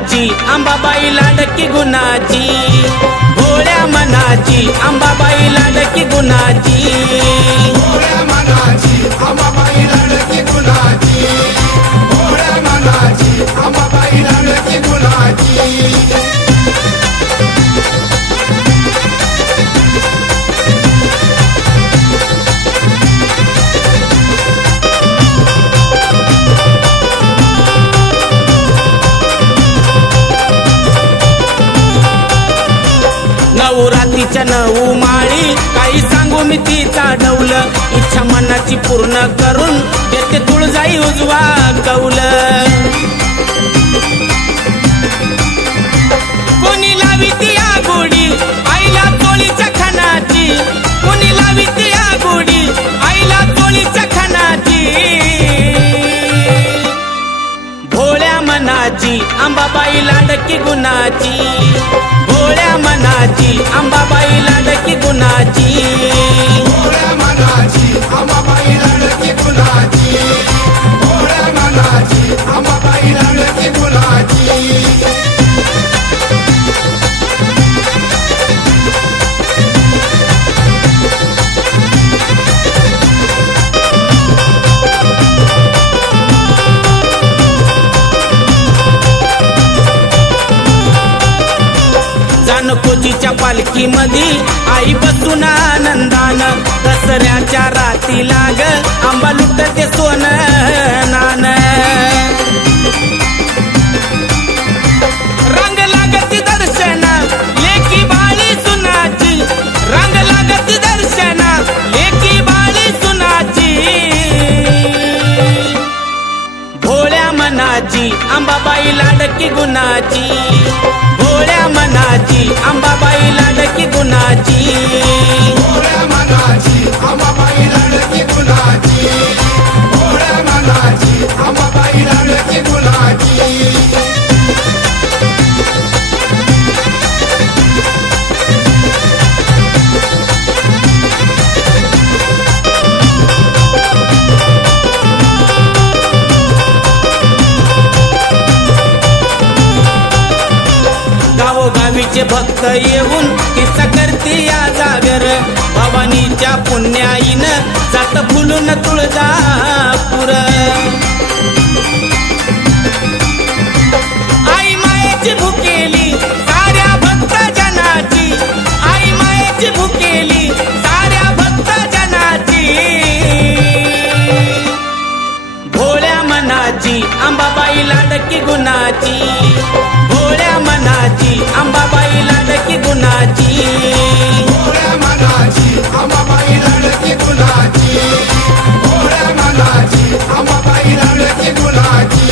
मनाची अंबाबाई लाडकी गुणाची, भोळ्या मनाची अंबाबाई लाडकी गुणाची, भोळ्या मनाची अंबाबाई लाडकी गुणाची, भोळ्या मनाची अंबाबाई लाडकी गुणाची। नवरात्रीच्या 9 माळी काही सांगू मी तिचा ढवल, इच्छा मनाची पूर्ण करून देते तुळजाई उजवा कौल। कोणी लावी ती आगोडी आईला चोळीच्या खानाची, कोणी लावी ती आगोडी आईला चोळीच्या खानाची, भोळ्या मनाची अंबाबाई लाडकी गुणाची, भोळ्या मनाची अंबाबाई लाडकी गुणाची, भोळ्या मनाची अंबाबाई लाडकी गुणाची, भोळ्या मनाची अंबाबाई लाडकी गुणाची। कोचीच्या पालखी मधी आई बसून आनंदान, दसऱ्याच्या राती लाग आंबा लुटते सोन नान, रंग लागती दर्शन लेकी बाळी सुनाची, रंग लागती दर्शन लेकी बाळी सुनाची, भोळ्या मनाची अंबाबाई लाडकी गुणाची, भोळ्या मनाची अंबाबाई लाडकी गुणाची, भोळ्या मनाची अंबाबाई लाडकी गुणाची, भोळ्या मनाची अंबाबाई लाडकी गुणाची। गावोगावीचे भक्त येऊन किस्सा करते या जागर, भवानीच्या पुण्याईनं जात फुलून तुळजापूर, आई मायेची भुकेली साऱ्या भक्त जनाची, आई मायेची भुकेली साऱ्या भक्त जनाची, भोळ्या मनाची अंबाबाई लाडकी गुणाची, भोळ्या मनाची अंबाबाई लाडकी गुणाची, भोळ्या मनाची अंबाबाई लाडकी गुणाची, भोळ्या मनाची अंबाबाई लाडकी गुणाची।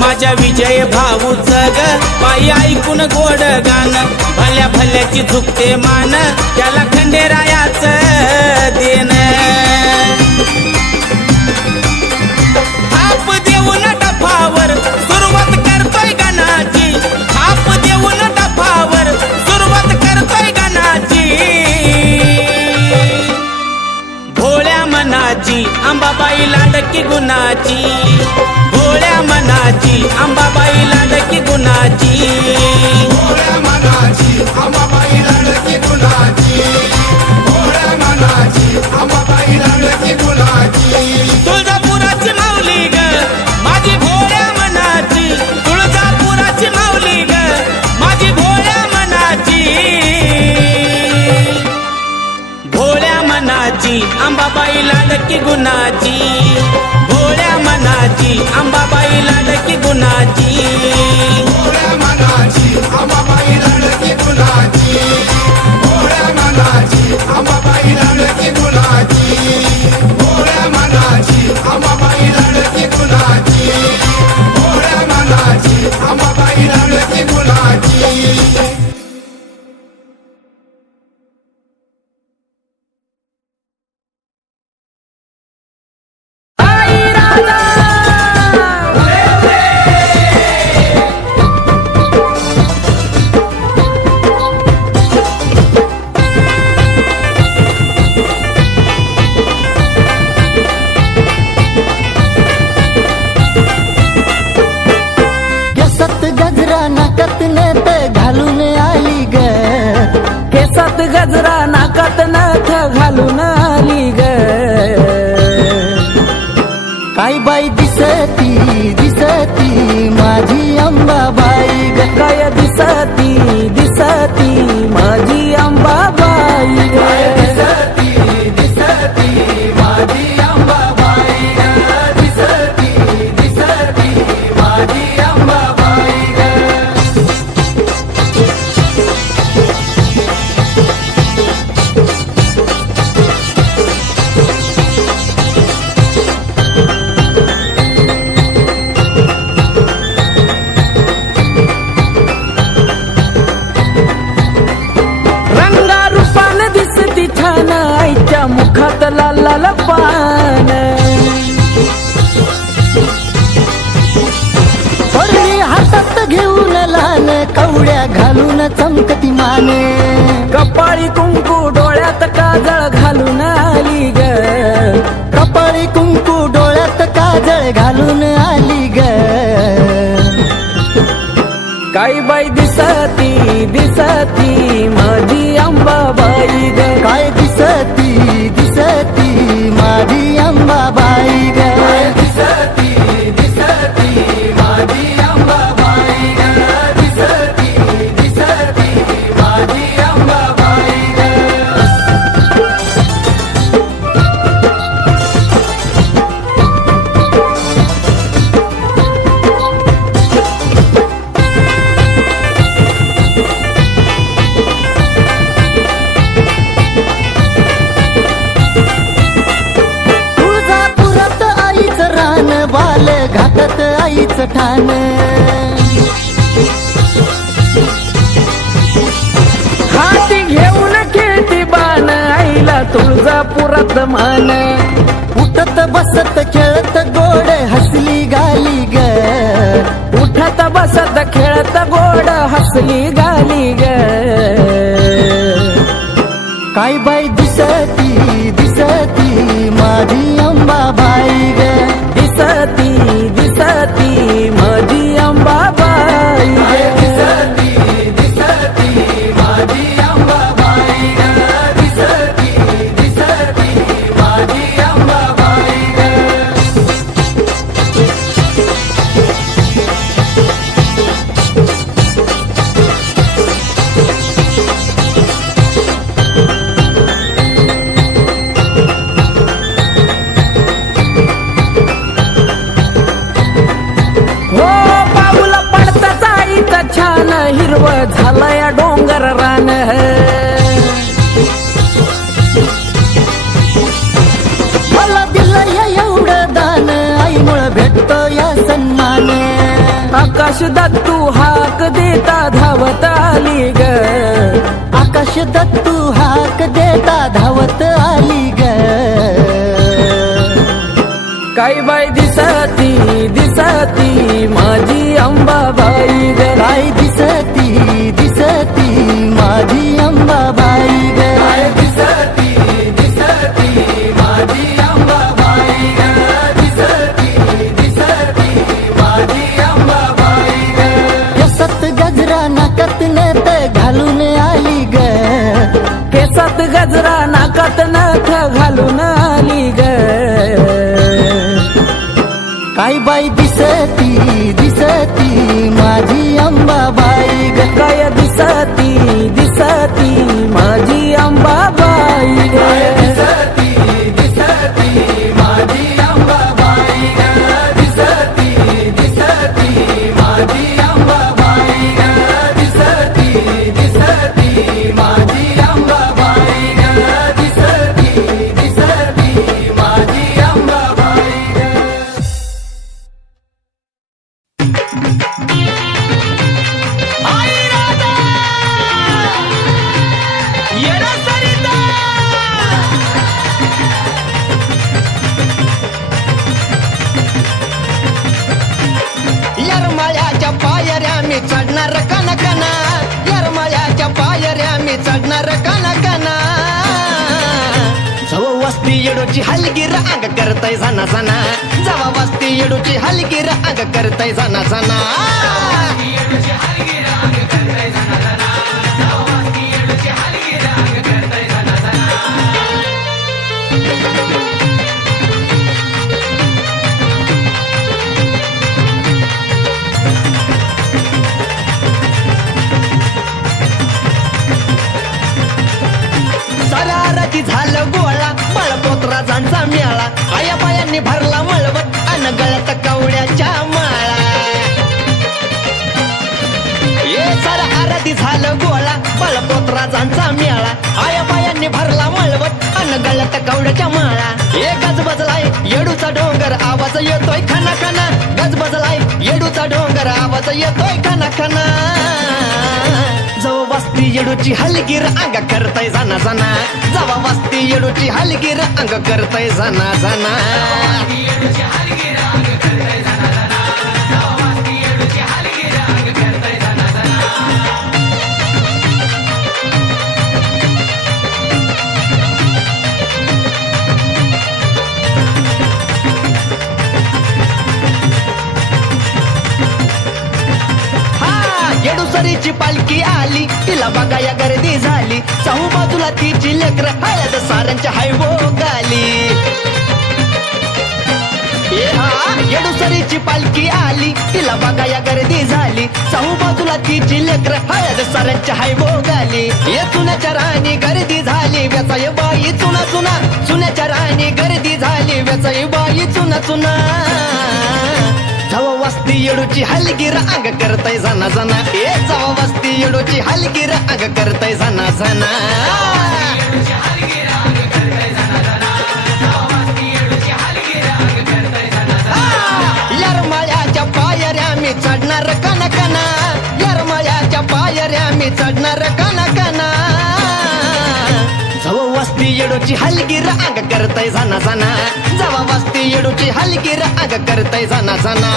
माझ्या विजय भाऊचं ग पायी ऐकून गोड गाण, भल्या भल्याची झुकते मान त्याला खंडेरायाचं देण, थाप देऊन डफावर सुरुवात करतोय गाण्याची, थाप देऊन डफावर सुरुवात करतोय गाण्याची, भोळ्या मनाची अंबाबाई लाडकी गुणाची, भोळ्या मनाची अंबाबाई लाडकी गुणाची, भोळ्या मनाची अंबाबाई लाडकी गुणाची, भोळ्या मनाची अंबाबाई लाडकी गुणाची। तुळजापुराची माऊली ग माझी भोळ्या मनाची, तुळजापुराची माऊली ग माझी भोळ्या मनाची, भोळ्या मनाची अंबाबाई लाडकी गुणाची, भोळ्या मनाची अंबाबाई लाडकी गुणाची। दिसती दिसती माझी अंबाबाई ग. काय दिसती दिसती माझी अंबाबाई ग. दिसती दिसती माझी अंबाबाई ग. दिसती दिसती माझी अंबाबाई ग. रंगारूपान दिसती छान आईच्या मुखात लाल लाल पान. परळी हातात घेऊन लहान कवड्या घालून चमकती माने. कपाळी कुंकू डोळ्यात काजळ घालून आली ग. कपाळी कुंकू डोळ्यात काजळ घालून आली ग. काय बाई दिसती दिसती माझी अंबाबाई ग. काय दिसती दिसती माझी अंबाबाई ग. दिसती दिसती माझी अंबाबाई ग. दिसती दिसती माझी अंबाबाई ग. तुळजापुरात आईचं रान बाल घाटात आईचं ठाण. हाती घेऊन खेळती बाण आईला तुळजापुरात मान. उठत बसत खेळत गोड हसली गाली ग. उठत बसत खेळत गोड हसली गाली ग. काय बाई दिसती दिसती माझी अंबाबाई ग. दिसती दिसती माझी अंबाबाई ग. दिसती दिसती माझी अंबाबाई ग. दिसती दिसती माझी अंबाबाई ग. हो पाऊला पडताच आईचा छान हिरव झालंय डोंगर रान. मला दिलं एवढं दान आईमुळं भेटतो या सन्मान. आकाश दत्तू हाक देता धावत आली ग. आकाश दत्तू हाक देता धावत आली ग. काय बाई दिसती दिसती माझी अंबाबाई ग. काय दिसती दिसती माझी अंबाबाई ग. दिसती दिसती माझी अंबाबाई ग. दिसती दिसती माझी अंबाबाई ग. केसात गजरा नाकात नथ घालून आली ग. केसात गजरा नाकात नथ घालून आली ग. काय बाई दिसती दिसती माझी अंबाबाई ग. काय दिसती दिसती माझी अंबाबाई ग. दिसती दिसती माझी अंबाबाई ग. दिसती दिसती माझी अंबाबाई ग. दिसती दिसती माझी अंबाबाई ग. दिसती दिसती माझी अंबाबाई ग. यरमाळ्याच्या पायऱ्या मी चढणार कनकना. यरमाळ्याच्या पायऱ्या मी चढणार कनकना. जव वस्ती येडूची हलगीर अंग करतय सना सना. जवा वस्ती येडूची हलगीर अंग करतय सना सना. जांचा मेळा आया बायांनी भरला मळवट अन गळ्यात कवड्याच्या माळा ये सारा आराधी झालं गोळा बळपोत्रा जांचा मेळा आया बायांनी भरला मळवट अन गळ्यात कवड्याच्या माळा ये गजबजलाय येडूचा डोंगर आवाज येतोय खना खना गजबजलाय येडूचा डोंगर आवाज येतोय खना खना जवा वस्ती येडूची हलगीर अंग करतय जाना जाना जवा वस्ती येडूची हलगीर अंग करतय जाना जाना येडूसरीची पालखी आली तिला बघाया गर्दी झाली चहू बाजूला तिची लेकर हळद साऱ्यांच्या हायवो गाली येडूसरीची पालखी आली तिला बघाया गर्दी झाली चहू बाजूला तिची लेकर हळद साऱ्यांच्या हायवो गाली ये चुन्याच्या राणी गर्दी झाली व्यचाय बाई चुना चुना चुन्याच्या राणी गर्दी झाली व्यचाय बाई चुना चुना जवा वस्ती येडूची हलगीर अंग करतय जाना जाना ए जवा वस्ती येडूची हलगीर अंग करतय जाना जाना यरमाळ्याच्या पायऱ्या मी चढणार कना कना यरमाळ्याच्या पायऱ्या मी चढणार कना कना जवा वस्ती येडूची हलगीर अंग करतय जाना जाना जवा वस्ती येडूची हलगीर अंग करतय जाना जाना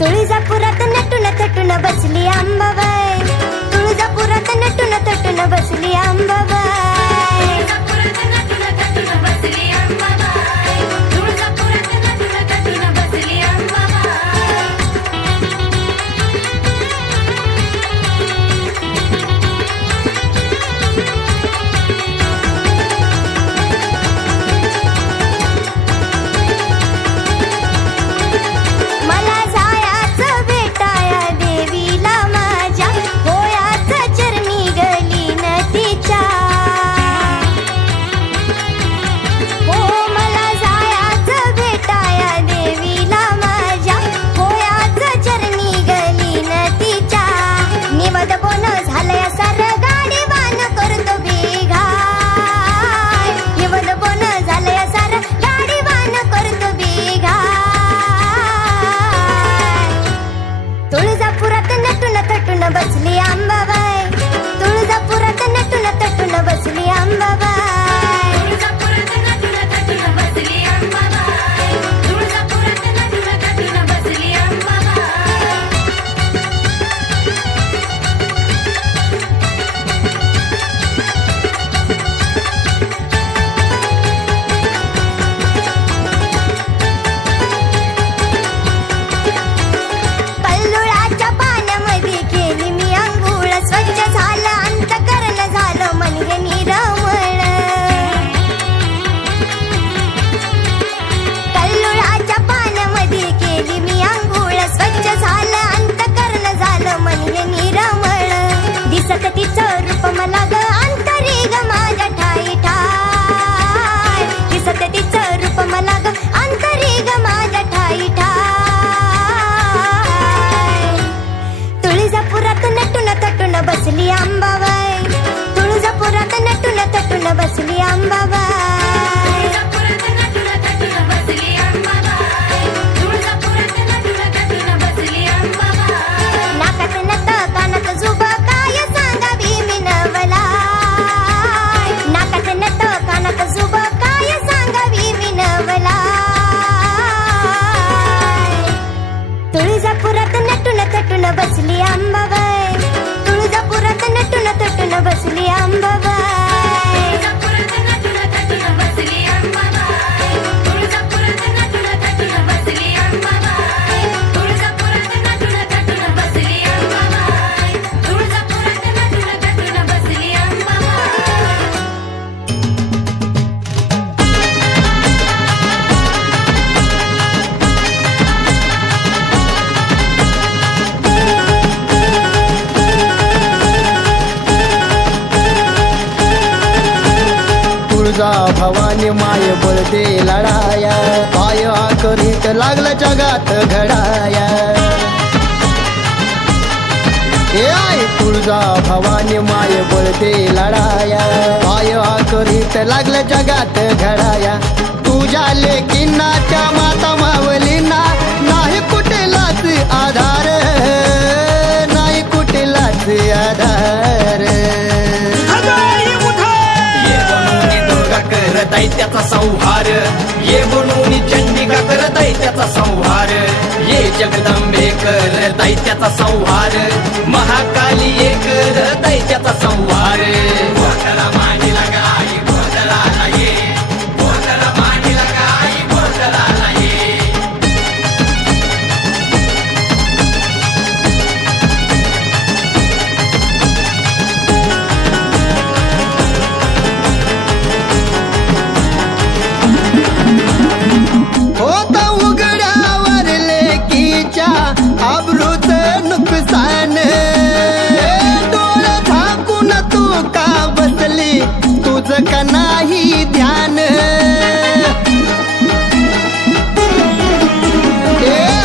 तुळजापुरात नटून थटून बसली अंबाबाई तुळजापुरात नटून थटून बसली अंबाबाई मला जायाचं भेटाया देवीला माझ्या होयाचं चरणी गली नदीच्या हो मला जायाचं भेटाया देवीला माझ्या होयाचं चरणी गली नदीच्या निवद बोन झालंय सर गाडी वान करतो बेघाय निवद बोन झालंय सर गाडी वान करतो बेघाय तुळजापुरात नटून थटून बसली अंबाबाई तुळजापुरात नटून थटून बसली अंबाबाई पल्लुळाच्या पाण्यामध्ये केली मी अंघोळ स्वच्छ झालं अंतकरण झालं मन हे निरमळ पल्लुळाच्या पाण्यामध्ये केली मी अंघोळ स्वच्छ झालं अंतकरण झालं मन हे निरमळ दिसत तिचं रूप मला ग अंतरी ग माझ्या ठाई ठाय दिसत तिचं रूप मला ग अंतरी ग माझ्या ठाई ठाय तुळजापुरात नटून थटून बसली अंबाबाई तुळजापुरात नटून थटून बसली अंबाबाई नाकात नथ कानात जुब काय सांगावी मी नवला नाकात नथ कानात जुब काय सांगावी मी नवला नटून बसली अंबाबाई तुळजापुरात नटून थटून बसली अंबाबाई तुळजा भवानी माय बळदे लढाया पाय करीत लागलं जगात घडाया हे आई तुळजा भवानी माय बळदे लढाया पाय करीत लागलं जगात घडाया तुझ्या लेकींना त्या माता मावलींना नाही कुठलाच आधार नाही कुठलाच आधार दैत्याचा संहार ये म्हणून चंडिका कर दैत्याचा संहार ये जगदंबे कर दैत्याचा संहार महाकाली ये कर दैत्याचा संहार गोंधळा मांडीला गाई गोंधळाला ये गोंधळा मांडीला गाई गोंधळाला ये होत उघड्यावर लेकीच्या आबरूच नुकसान डोळं झाकून तू का बसली तुझं का नाही ध्यान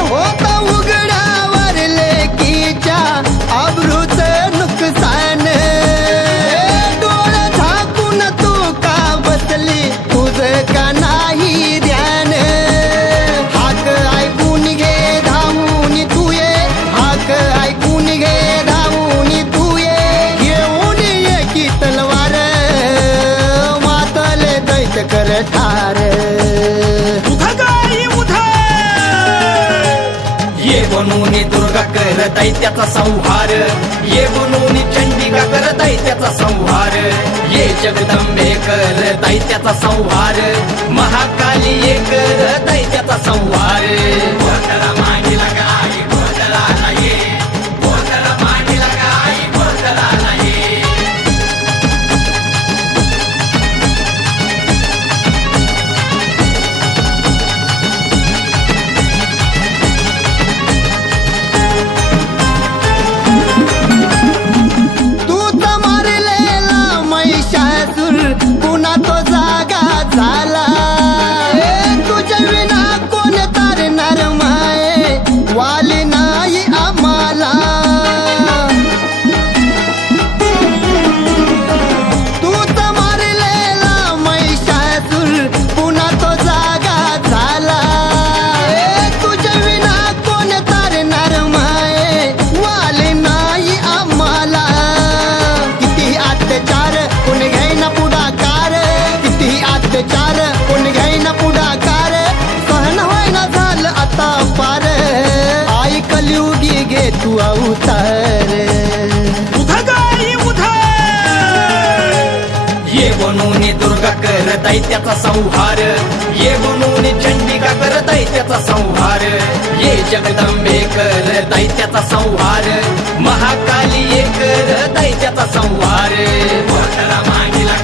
होत उघड्यावर लेकीच्या आबरूच नुकसान डोळं झाकून तू का बसली तुझं का नाही ध्यान हाक ऐकून घे धावून तू ये हाक ऐकून घे धावून तू ये घेऊन ये की तलवार मातले दैत कर ठार ये बनून दुर्गा कर दैत्याचा संहार ये बनून चंडिका कर दैत्याचा संहार ये जगदंबे कर दैत्याचा संहार महाकाली ये कर दैत्याचा संहार गोंधळा मांडीला गाई गोंधळाला ये गोंधळा मांडीला गाई गोंधळाला ये तूच मारलेला महिषासूर पुन्हा तो जागा झाला तुझ्या विना कोण तारणार माये वाली नाही आम्हाला तूच मारलेला महिषासूर पुन्हा तो जागा झाला तुझ्या विना कोण तारणार माये वाली नाही आम्हाला किती अत्याचार कोण घ्यायना पुढाकार किती अत्याचार कोण घ्यायना पुढाकार सहन व्हायना झालं आता पार आई कलियुगी घे तू अवतार ये बनून दुर्गा कर दैत्याचा संहार ये बनून चंडिका कर दैत्याचा संहार ये जगदंबे कर दैत्याचा संहार महाकाली ये कर दैत्याचा संहार गोंधळा मांडीला